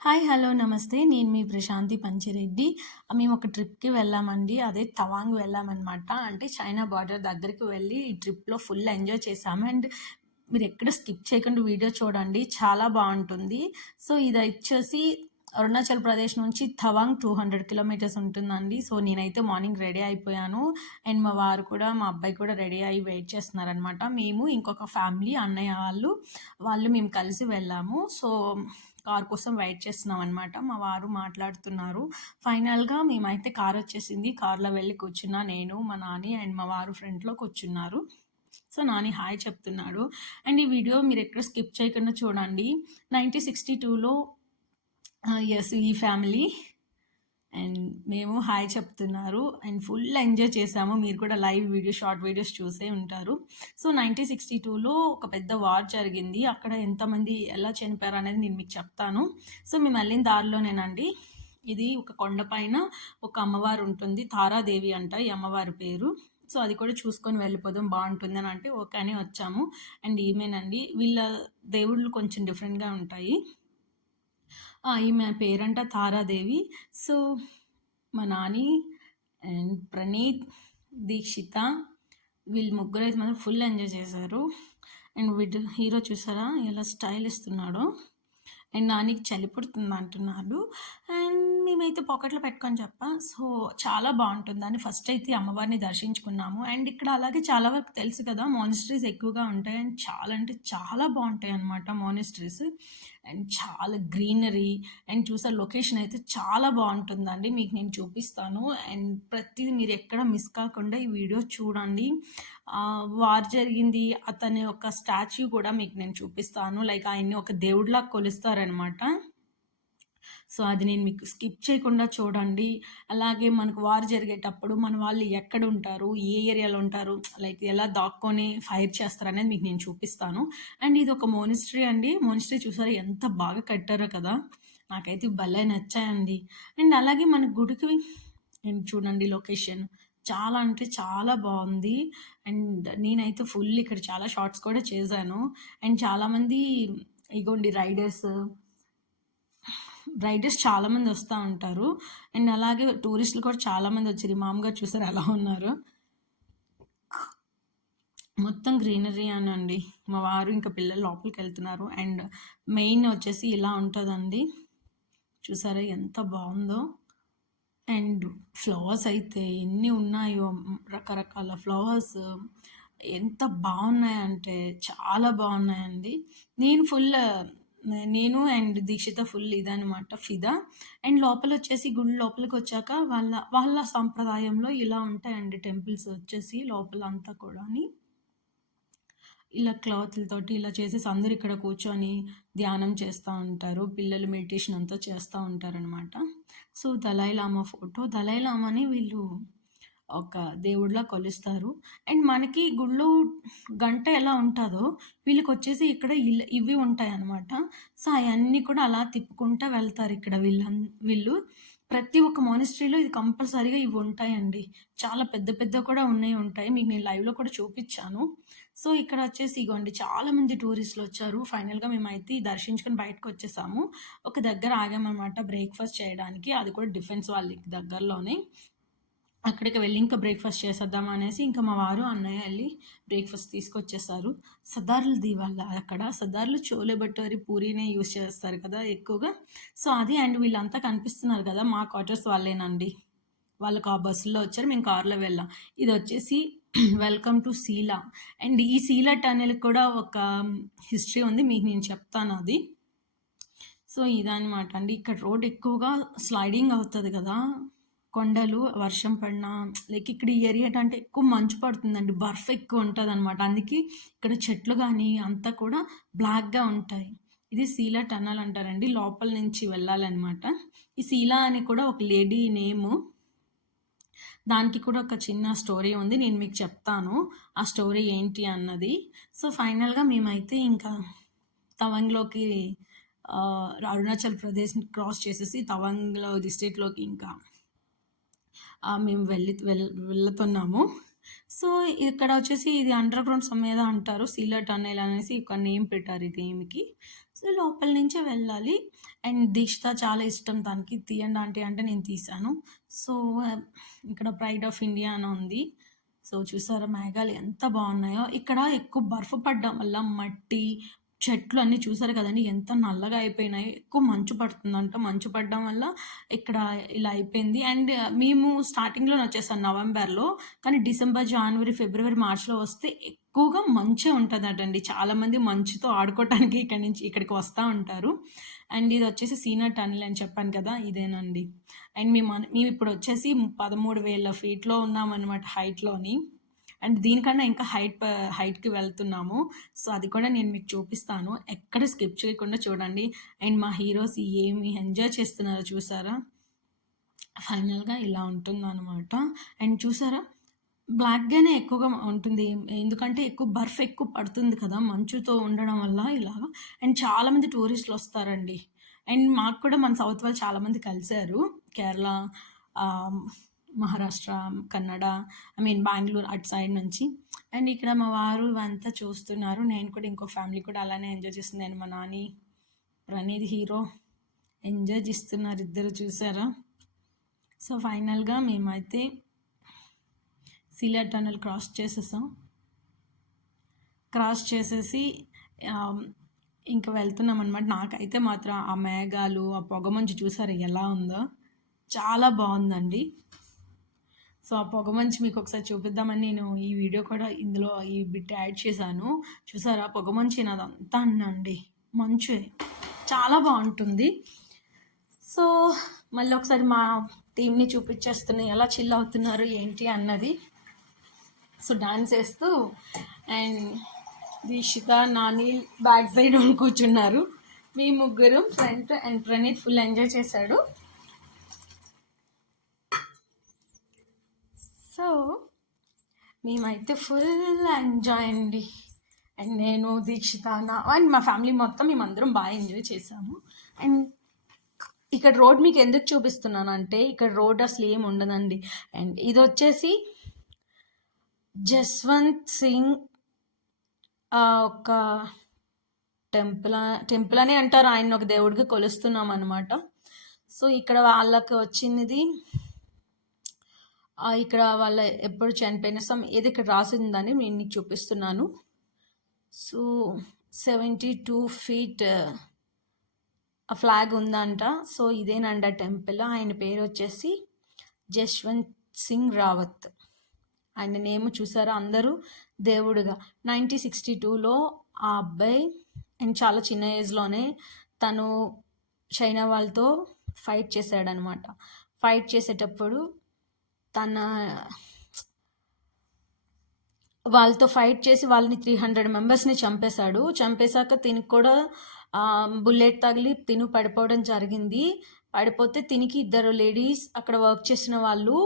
Hi. Hello. నమస్తే. నేను మీ ప్రశాంతి పంచిరెడ్డి. మేము ఒక ట్రిప్‌కి వెళ్ళామండి. అదే తవాంగ్ వెళ్ళామనమాట. అంటే చైనా బార్డర్ దగ్గరికి వెళ్ళి ఈ ట్రిప్‌లో ఫుల్ ఎంజాయ్ చేశాము. అండ్ మీరెక్కడ స్కిప్ చేయకుండా వీడియో చూడండి. చాలా బావుంటుంది. సో, ఇదొచ్చేసి అరుణాచల్ ప్రదేశ్ నుంచి తవాంగ్ 200 కిలోమీటర్స్ ఉంటుందండి. సో, నేనైతే మార్నింగ్ రెడీ అయిపోయాను. అండ్ మా వారు కూడా, మా అబ్బాయి కూడా రెడీ అయ్యి వెయిట్ చేస్తున్నారనమాట. మేము ఇంకొక ఫ్యామిలీ అన్నయ్య వాళ్ళు మేము కలిసి వెళ్ళాము. సో, కార్ కోసం వెయిట్ చేస్తున్నామనమాట. మా వారు మాట్లాడుతున్నారు. ఫైనల్‌గా మేమైతే కారొచ్చేసింది. కార్‌లో వెళ్ళి కూర్చున్నా నేను, మా నాని అండ్ మా వారు ఫ్రంట్‌లో కూర్చున్నారు. సో, నాని హాయ్ చెప్తున్నాడు. అండ్ ఈ వీడియో మీరెక్కడ స్కిప్ చేయకుండా చూడండి. 1962లో యెస్, ఈ ఫ్యామిలీ అండ్ మేము హాయ్ చెప్తున్నారు. అండ్ ఫుల్ ఎంజాయ్ చేశాము. మీరు కూడా లైవ్ వీడియో, షార్ట్ వీడియోస్ చూసే ఉంటారు. సో, 1962లో ఒక పెద్ద వార్ జరిగింది. అక్కడ ఎంతమంది ఎలా చనిపోయారనేది నేను మీకు చెప్తాను. సో, మేమెళ్ళిన దారిలోనేనండి. ఇది ఒక కొండ పైన ఒక అమ్మవారు ఉంటుంది. తారాదేవి అంట ఈ అమ్మవారి పేరు. సో, అది కూడా చూసుకొని వెళ్ళిపోదాం బావుంటుందని అంటే ఓకే అని వచ్చాము. అండ్ ఈమెనండి. వీళ్ళ దేవుళ్ళు కొంచెం డిఫరెంట్‌గా ఉంటాయి. ఈమె పేరంట తారాదేవి. సో, మా నాని అండ్ ప్రణీత్, దీక్షిత వీళ్ళు ముగ్గురైతే మాత్రం ఫుల్ ఎంజాయ్ చేశారు. అండ్ హీరో చూసారా ఎలా స్టైల్ ఇస్తున్నాడో. అండ్ నానికి చలి పుడుతుందంటున్నాడు. అండ్ మేమైతే పాకెట్‌లో పెట్టుకొని చెప్పా. సో, చాలా బావుంటుందని ఫస్ట్ అయితే అమ్మవారిని దర్శించుకున్నాము. అండ్ ఇక్కడ అలాగే చాలా వరకు తెలుసు కదా! మానిస్టరీస్ ఎక్కువగా ఉంటాయి. అండ్ చాలా అంటే చాలా బావుంటాయన్నమాట మానిస్టరీస్. అండ్ చాలా గ్రీనరీ అండ్ చూసే లొకేషన్ అయితే చాలా బావుంటుందండి. మీకు నేను చూపిస్తాను. అండ్ ప్రతీది మీరెక్కడ మిస్ కాకుండా ఈ వీడియో చూడండి. వార్ జరిగింది. అతని యొక్క స్టాచ్యూ కూడా మీకు నేను చూపిస్తాను. లైక్ ఆయన్ని ఒక దేవుడిలాగా కొలుస్తారనమాట. సో, అది నేను మీకు స్కిప్ చేయకుండా చూడండి. అలాగే మనకు వార్ జరిగేటప్పుడు మన వాళ్ళు ఎక్కడుంటారు? ఏ ఏరియాలో ఉంటారు? లైక్ ఎలా దాక్కొని ఫైర్ చేస్తారనేది మీకు నేను చూపిస్తాను. అండ్ ఇదొక మోనస్టరీ అండి. మోనస్టరీ చూసారా ఎంత బాగా కట్టారో కదా! నాకైతే భలే నచ్చాయండి. అండ్ అలాగే మన గుడికి అండ్ చూడండి లొకేషన్. చాలా అంటే చాలా బావుంది. అండ్ నేనైతే ఫుల్ ఇక్కడ చాలా షాట్స్ కూడా చేశాను. అండ్ చాలామంది ఇగోండి రైడర్స్ చాలామంది వస్తా ఉంటారు. అండ్ అలాగే టూరిస్టులు కూడా చాలామంది వచ్చిర్రు. మామూలుగా చూసారా ఎలా ఉన్నారో. మొత్తం గ్రీనరీ అనండి. మా వారు ఇంకా పిల్లలు లోపలికెళ్తున్నారు. అండ్ మెయిన్ వచ్చేసి ఇలా ఉంటదండి. చూసారా ఎంత బావుందో. అండ్ ఫ్లవర్స్ అయితే ఎన్ని ఉన్నాయో రకరకాల ఫ్లవర్స్ ఎంత బాగున్నాయంటే చాలా బాగున్నాయండి. నేను ఫుల్ నేను అండ్ దీక్షిత ఫుల్ ఇదనమాట ఫిదా. అండ్ లోపలొచ్చేసి గుడి లోపలికొచ్చాక వాళ్ళ వాళ్ళ సంప్రదాయంలో ఇలా ఉంటాయండి టెంపుల్స్ వచ్చేసి లోపలంతా కూడాని. ఇలా క్లాతులతోటి ఇలా చేసేసి అందరూ ఇక్కడ కూర్చొని ధ్యానం చేస్తా ఉంటారు. పిల్లలు మెడిటేషన్ అంతా చేస్తా ఉంటారనమాట. సో, దలై లామా ఫోటో. దలై లామాని వీళ్ళు ఒక దేవుడిలా కొలుస్తారు. అండ్ మనకి గుడిలో గంట ఎలా ఉంటాదో వీళ్ళకొచ్చేసి ఇక్కడ ఇవి ఉంటాయనమాట. సో, అయన్నీ కూడా అలా తిప్పుకుంటా వెళ్తారు ఇక్కడ వీళ్ళు. ప్రతి ఒక్క మానిస్ట్రీలో ఇది కంపల్సరీగా ఇవి ఉంటాయండి. చాలా పెద్ద పెద్దవి కూడా ఉంటాయి. మీకు నేను లైవ్‌లో కూడా చూపిచ్చాను. సో, ఇక్కడొచ్చేసి ఇగోండి చాలామంది టూరిస్టులొచ్చారు. ఫైనల్‌గా మేమైతే దర్శించుకొని బయటకొచ్చేసాము. ఒక దగ్గర ఆగామనమాట బ్రేక్‌ఫాస్ట్ చేయడానికి. అది కూడా డిఫెన్స్ వాళ్ళకి దగ్గరలోనే. అక్కడికి వెళ్ళి ఇంకా బ్రేక్‌ఫాస్ట్ చేసేద్దాం అనేసి ఇంకా మా వారు, అన్నయ్య ఎళ్లి బ్రేక్‌ఫాస్ట్ తీసుకొచ్చేసారు. సర్దార్‌లది అక్కడ సర్దార్‌లు చోలే భటూరే, పూరీనే యూజ్ చేస్తారు కదా ఎక్కువగా. సో, అది అండ్ వీళ్ళంతా కనిపిస్తున్నారు కదా! మా క్వార్టర్స్ వాళ్ళేనండి. వాళ్ళకి ఆ బస్సులో వచ్చారు. మేము కార్‌లో వెళ్ళాం. ఇదొచ్చేసి వెల్కమ్ టు సీలా. అండ్ ఈ సీలా టన్నెల్‌కి కూడా ఒక హిస్టరీ ఉంది. మీకు నేను చెప్తానది. సో, ఇదనమాట అండి. ఇక్కడ రోడ్ ఎక్కువగా స్లైడింగ్ అవుతది గదా! కొండలు వర్షం పడినా లైక్ ఇక్కడ ఈ ఏరియా ఏంటంటే ఎక్కువ మంచు పడుతుందండి. బర్ఫ్ ఎక్కువ ఉంటదనమాట. అందుకే ఇక్కడ చెట్లు గానీ అంతా కూడా బ్లాక్‌గా ఉంటాయి. ఇది సీలా టన్నెల్ అంటారండి. లోపల నుంచి వెళ్ళాలనమాట. ఈ సీలా అని కూడా ఒక లేడీ నేము. దానికి కూడా ఒక చిన్న స్టోరీ ఉంది. నేను మీకు చెప్తాను. ఆ స్టోరీ ఏంటి అన్నది. సో, ఫైనల్‌గా మేమైతే ఇంకా తవాంగ్‌లోకి అరుణాచల్ ప్రదేశ్‌ని క్రాస్ చేసేసి తవాంగ్‌లో డిస్ట్రిక్ట్‌లోకి ఇంకా మేము వెళ్తున్నాము. సో, ఇక్కడ వచ్చేసి ఇది అండర్ గ్రౌండ్ సమ్ ఏదో అంటారు. సీలా టన్నెల్ అనేసి ఒక నేమ్ పెట్టారు ఈ దీనికి. సో లోపల నుంచే వెళ్ళాలి. అండ్ దీక్షిత చాలా ఇష్టం తనకి. తీయండి ఆంటీ అంటే నేను తీశాను. సో ఇక్కడ ప్రైడ్ ఆఫ్ ఇండియా అని ఉంది. సో చూసారా మేఘాలు ఎంత బాగున్నాయో. ఇక్కడ ఎక్కువ బర్ఫ్ పడడం వల్ల మట్టి చెట్లు అన్నీ చూసారు కదండి ఎంత నల్లగా అయిపోయినాయి. ఎక్కువ మంచు పడుతుందంట. మంచు పడడం వల్ల ఇక్కడ ఇలా అయిపోయింది. అండ్ మేము స్టార్టింగ్లోనే వచ్చేసాం నవంబర్లో. కానీ డిసెంబర్, జనవరి, ఫిబ్రవరి, మార్చ్లో వస్తే ఎక్కువగా మంచే ఉంటుందటండి. చాలామంది మంచుతో ఆడుకోవటానికి ఇక్కడికి వస్తూ ఉంటారు. అండ్ ఇది వచ్చేసి సీనర్ టనల్ అని చెప్పాను కదా, ఇదేనండి. అండ్ మేము ఇప్పుడు వచ్చేసి 13,000 ఫీట్లో ఉన్నామన్నమాట హైట్లోని. అండ్ దీనికన్నా ఇంకా హైట్కి వెళ్తున్నాము. సో అది కూడా నేను మీకు చూపిస్తాను. ఎక్కడ స్కిప్ చేయకుండా చూడండి. అండ్ మా హీరోస్ ఏమి ఎంజాయ్ చేస్తున్నారో చూసారా. ఫైనల్గా ఇలా ఉంటుందన్నమాట. అండ్ చూసారా బ్లాక్గానే ఎక్కువగా ఉంటుంది. ఎందుకంటే ఎక్కువ బర్ఫ్ ఎక్కువ పడుతుంది కదా మంచుతో ఉండడం వల్ల ఇలాగా. అండ్ చాలామంది టూరిస్టులు వస్తారండి. అండ్ మాకు కూడా మన సౌత్ వాళ్ళు చాలామంది కలిశారు. కేరళ, మహారాష్ట్ర, కన్నడ, బెంగళూరు అటు సైడ్ నుంచి. అండ్ ఇక్కడ మా వారు ఇవంతా చూస్తున్నారు. నేను కూడా ఇంకో ఫ్యామిలీ కూడా అలానే ఎంజాయ్ చేస్తుంది. నేను మా నాని, ప్రణీత్ హీరో ఎంజాయ్ చేస్తున్నారు ఇద్దరు చూసారా. సో ఫైనల్గా మేమైతే సీలర్ టనల్ క్రాస్ చేసేసాం. క్రాస్ చేసేసి ఇంకా వెళ్తున్నాం అనమాట. నాకైతే మాత్రం ఆ మేఘాలు, ఆ పొగమంచు చూసారు ఎలా ఉందో, చాలా బాగుందండి. సో ఆ పొగమంచు మీకు ఒకసారి చూపిద్దామని నేను ఈ వీడియో కూడా ఇందులో ఈ బిట్ యాడ్ చేశాను. చూసారా పొగమంచు అదంతా అన్నండి, మంచు చాలా బాగుంటుంది. సో మళ్ళీ ఒకసారి మా టీంని చూపించేస్తున్నాయి ఎలా చిల్ అవుతున్నారు ఏంటి అన్నది. సో డాన్స్ వేస్తూ and Dikshita, Nani back side కూర్చున్నారు. మీ ముగ్గురు front. And Praneeth full enjoy చేశాడు. సో మేమైతే ఫుల్ ఎంజాయ్ అండి. అండ్ నేను, దీక్షిత, అండ్ మా ఫ్యామిలీ మొత్తం మేమందరం బాగా ఎంజాయ్ చేసాము. అండ్ ఇక్కడ రోడ్ మీకు ఎందుకు చూపిస్తున్నాను అంటే ఇక్కడ రోడ్ అసలు ఏమి ఉండదండి. అండ్ ఇది వచ్చేసి జస్వంత్ సింగ్ ఒక టెంపుల్ అని అంటారు. ఆయన ఒక దేవుడికి కొలుస్తున్నాం అనమాట. సో ఇక్కడ వాళ్ళకి వచ్చినది ఇక్కడ వాళ్ళ ఎప్పుడు చనిపోయిన ఏది ఇక్కడ రాసిందని నేను నీకు చూపిస్తున్నాను. సో 72 feet ఆ ఫ్లాగ్ ఉందంట. సో ఇదేనంట టెంపుల్. ఆయన పేరు వచ్చేసి జస్వంత్ సింగ్ రావత్. ఆయన నేమ్ చూసారా అందరూ దేవుడుగా. 1962లో ఆ అబ్బాయి అండ్ చాలా చిన్న ఏజ్లోనే తను చైనా వాళ్ళతో ఫైట్ చేశాడనమాట. ఫైట్ చేసేటప్పుడు వాళ్ళతో ఫైట్ చేసి వాళ్ళని 300 మెంబర్స్ని చంపేశాడు. చంపేశాక తినికి కూడా బుల్లెట్ తగిలి తిను పడిపోవడం జరిగింది. పడిపోతే తినికి 2 లేడీస్ అక్కడ వర్క్ చేసిన వాళ్ళు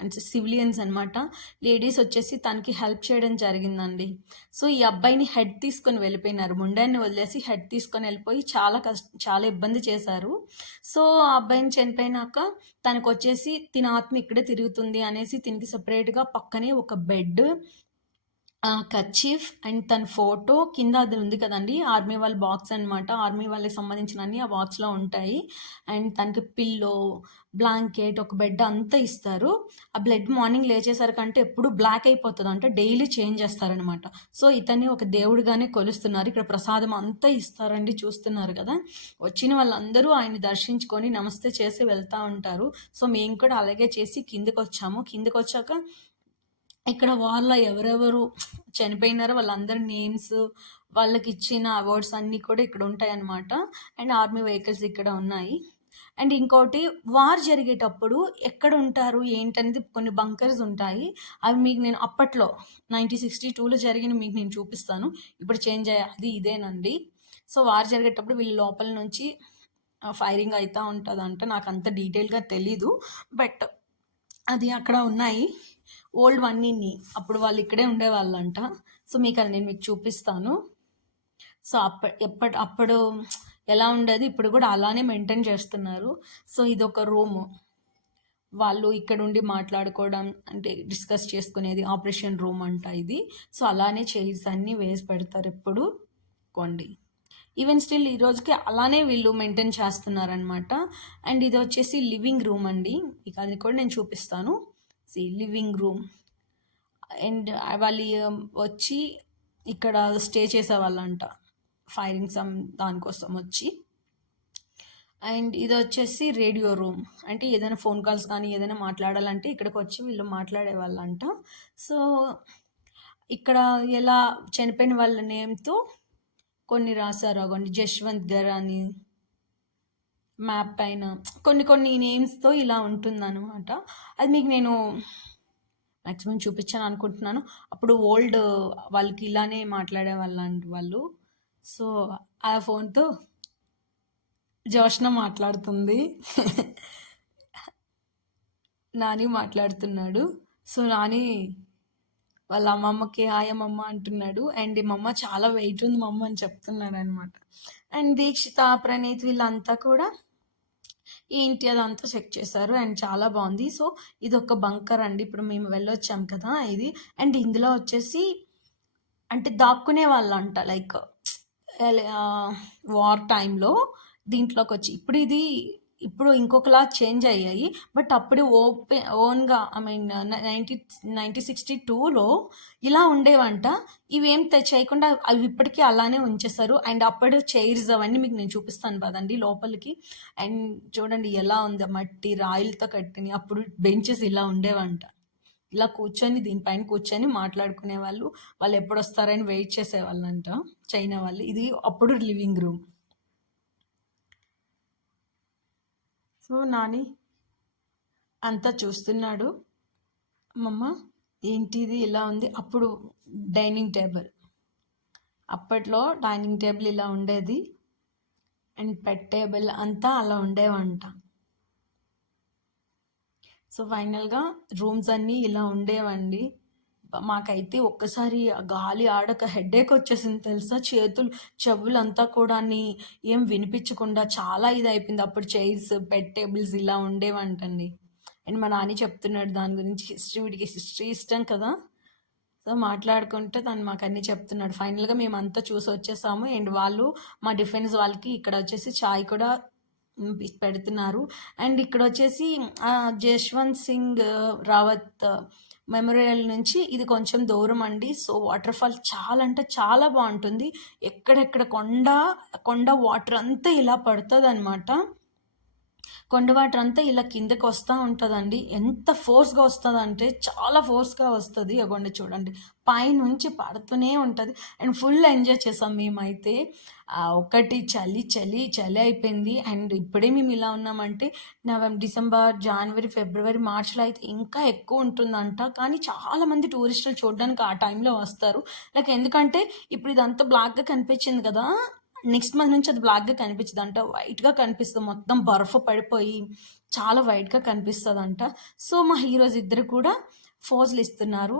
అంటే సివిలియన్స్ అనమాట, లేడీస్ వచ్చేసి తనకి హెల్ప్ చేయడం జరిగిందండి. సో ఈ అబ్బాయిని హెడ్ తీసుకొని వెళ్ళిపోయినారు. ముండాన్ని వదిలేసి హెడ్ తీసుకొని వెళ్ళిపోయి చాలా ఇబ్బంది చేశారు. సో ఆ అబ్బాయిని చనిపోయినాక తనకు వచ్చేసి తిన ఆత్మ ఇక్కడే తిరుగుతుంది అనేసి తినికి సపరేట్గా పక్కనే ఒక బెడ్, కర్చీఫ్ అండ్ తన ఫోటో కింద అది ఉంది కదండి ఆర్మీ వాళ్ళ బాక్స్ అనమాట. ఆర్మీ వాళ్ళకి సంబంధించిన అన్ని ఆ బాక్స్లో ఉంటాయి. అండ్ తనకి పిల్లో, బ్లాంకెట్, ఒక బెడ్ అంతా ఇస్తారు. ఆ బ్లడ్ మార్నింగ్ లేచేసరికంటే ఎప్పుడు బ్లాక్ అయిపోతుంది అంటే డైలీ చేంజ్ చేస్తారనమాట. సో ఇతన్ని ఒక దేవుడిగానే కొలుస్తున్నారు. ఇక్కడ ప్రసాదం అంతా ఇస్తారండి, చూస్తున్నారు కదా. వచ్చిన వాళ్ళందరూ ఆయన్ని దర్శించుకొని నమస్తే చేసి వెళ్తూ ఉంటారు. సో మేము కూడా అలాగే చేసి కిందకి వచ్చాము. కిందకి వచ్చాక ఇక్కడ వాళ్ళ ఎవరెవరు చనిపోయినారో వాళ్ళందరి నేమ్స్, వాళ్ళకి ఇచ్చిన అవార్డ్స్ అన్నీ కూడా ఇక్కడ ఉంటాయి అన్నమాట. అండ్ ఆర్మీ వెహికల్స్ ఇక్కడ ఉన్నాయి. అండ్ ఇంకోటి వార్ జరిగేటప్పుడు ఎక్కడ ఉంటారు ఏంటనేది కొన్ని బంకర్స్ ఉంటాయి. అవి మీకు నేను అప్పట్లో 1962లో జరిగిన మీకు నేను చూపిస్తాను. ఇప్పుడు చేంజ్ అయ్యా అది ఇదేనండి. సో వార్ జరిగేటప్పుడు వీళ్ళు లోపల నుంచి ఫైరింగ్ అవుతూ ఉంటుందంట. నాకు అంత డీటెయిల్గా తెలీదు, బట్ అది అక్కడ ఉన్నాయి. ఓల్డ్ వన్నీని అప్పుడు వాళ్ళు ఇక్కడే ఉండేవాళ్ళంట. సో మీకు అది నేను మీకు చూపిస్తాను. సో అప్పుడు ఎలా ఉండేది ఇప్పుడు కూడా అలానే మెయింటైన్ చేస్తున్నారు. సో ఇది ఒక రూము, వాళ్ళు ఇక్కడ ఉండి మాట్లాడుకోవడం అంటే డిస్కస్ చేసుకునేది ఆపరేషన్ రూమ్ అంట ఇది. సో అలానే చైర్స్ అన్నీ వేసి పెడతారు ఎప్పుడు కొండి. ఈవెన్ స్టిల్ ఈ రోజుకి అలానే వీళ్ళు మెయింటైన్ చేస్తున్నారనమాట. అండ్ ఇది వచ్చేసి లివింగ్ రూమ్ అండి. ఇక అది కూడా నేను చూపిస్తాను. Living room. అండ్ వాళ్ళు వచ్చి ఇక్కడ స్టే చేసేవాళ్ళంట, ఫైరింగ్ సమ్ దానికోసం వచ్చి. అండ్ ఇది వచ్చేసి రేడియో రూమ్. అంటే ఏదైనా ఫోన్ కాల్స్ కానీ ఏదైనా మాట్లాడాలంటే ఇక్కడికి వచ్చి వీళ్ళు మాట్లాడేవాళ్ళంట. సో ఇక్కడ ఎలా చనిపోయిన వాళ్ళ నేమ్తో కొన్ని రాశారు, అగోండి జశ్వంత్ గర్ అని మ్యాప్ పైన కొన్ని కొన్ని నేమ్స్తో ఇలా ఉంటుందన్నమాట. అది మీకు నేను మ్యాక్సిమం చూపించాను అనుకుంటున్నాను. అప్పుడు ఓల్డ్ వాళ్ళకి ఇలానే మాట్లాడే వాళ్ళు. సో ఆ ఫోన్తో జోష్న మాట్లాడుతుంది. నాని మాట్లాడుతున్నాడు. సో నాని వాళ్ళ అమ్మమ్మకి హాయ్ అమ్మమ్మ అంటున్నాడు. అండ్ మమ్మ చాలా వెయిట్ ఉంది మమ్మ అని చెప్తున్నాడు అనమాట. అండ్ దీక్షిత, ప్రణీత్ వీళ్ళంతా కూడా ఏంటి అదంతా చెక్ చేశారు. అండ్ చాలా బాగుంది. సో ఇది ఒక బంకర్ అండి, ఇప్పుడు మేము వెళ్ళొచ్చాం కదా ఇది. అండ్ ఇందులో వచ్చేసి అంటే దాక్కునే వాళ్ళంట, లైక్ వార్ టైంలో దీంట్లోకి వచ్చి ఇప్పుడు ఇంకొకలా చేంజ్ అయ్యాయి. బట్ అప్పుడు ఓన్గా ఐ మీన్ 1962లో ఇలా ఉండేవంట. ఇవేం చేయకుండా అవి ఇప్పటికీ అలానే ఉంచేస్తారు. అండ్ అప్పుడు చైర్స్ అవన్నీ మీకు నేను చూపిస్తాను కదండి లోపలికి. అండ్ చూడండి ఎలా ఉంది, మట్టి రాయిలతో కట్టిని. అప్పుడు బెంచెస్ ఇలా ఉండేవంట, ఇలా కూర్చొని దీనిపైన కూర్చొని మాట్లాడుకునే వాళ్ళు ఎప్పుడు వస్తారని వెయిట్ చేసేవాళ్ళంట చైనా వాళ్ళు. ఇది అప్పుడు లివింగ్ రూమ్. సో నాని అంతా చూస్తున్నాడు. అమ్మమ్మ ఏంటిది ఇలా ఉంది. అప్పుడు డైనింగ్ టేబుల్, అప్పట్లో డైనింగ్ టేబుల్ ఇలా ఉండేది. అండ్ బెడ్ టేబుల్ అంతా అలా ఉండేవంట. సో ఫైనల్గా రూమ్స్ అన్నీ ఇలా ఉండేవండి. మాకైతే ఒక్కసారి గాలి ఆడక హెడేక్ వచ్చేసింది తెలుసా. చెవులు అంతా కూడా ఏం వినిపించకుండా చాలా ఇది అయిపోయింది. అప్పుడు చైర్స్, బెడ్ టేబుల్స్ ఇలా ఉండేవంటండి. అండ్ మా నాని చెప్తున్నాడు దాని గురించి వీడికి హిస్టరీ ఇష్టం కదా. సో మాట్లాడుకుంటే తను మాకు అన్నీ చెప్తున్నాడు. ఫైనల్గా మేము అంతా చూసి వచ్చేసాము. అండ్ మా డిఫెన్స్ వాళ్ళకి ఇక్కడ వచ్చేసి చాయ్ కూడా పెడుతున్నారు. అండ్ ఇక్కడ వచ్చేసి జశ్వంత్ సింగ్ రావత్ మెమోరియల్ నుంచి ఇది కొంచెం దూరం అండి. సో వాటర్ ఫాల్ చాలా అంటే చాలా బాగుంటుంది. ఎక్కడెక్కడ కొండ వాటర్ అంతా ఇలా పడుతుంది అనమాట. కొండ వాటర్ అంతా ఇలా కిందకి వస్తూ ఉంటుందండి. ఎంత ఫోర్స్గా వస్తుంది అంటే చాలా ఫోర్స్గా వస్తుంది. అగోండి చూడండి, పైనుంచి పడుతూనే ఉంటుంది. అండ్ ఫుల్ ఎంజాయ్ చేసాం మేమైతే. ఒకటి చలి చలి చలి అయిపోయింది. అండ్ ఇప్పుడే మేము ఇలా ఉన్నామంటే డిసెంబర్, జనవరి, ఫిబ్రవరి, మార్చ్లో అయితే ఇంకా ఎక్కువ ఉంటుందంట. కానీ చాలామంది టూరిస్టులు చూడడానికి ఆ టైంలో వస్తారు. లైక్ ఎందుకంటే ఇప్పుడు ఇదంతా బ్లాక్గా కనిపించింది కదా, నెక్స్ట్ మంత్ నుంచి అది బ్లాక్గా కనిపించదు అంట, వైట్గా కనిపిస్తుంది. మొత్తం బర్ఫ్ పడిపోయి చాలా వైట్గా కనిపిస్తుంది అంట. సో మా హీరోస్ ఇద్దరు కూడా ఫోజులు ఇస్తున్నారు.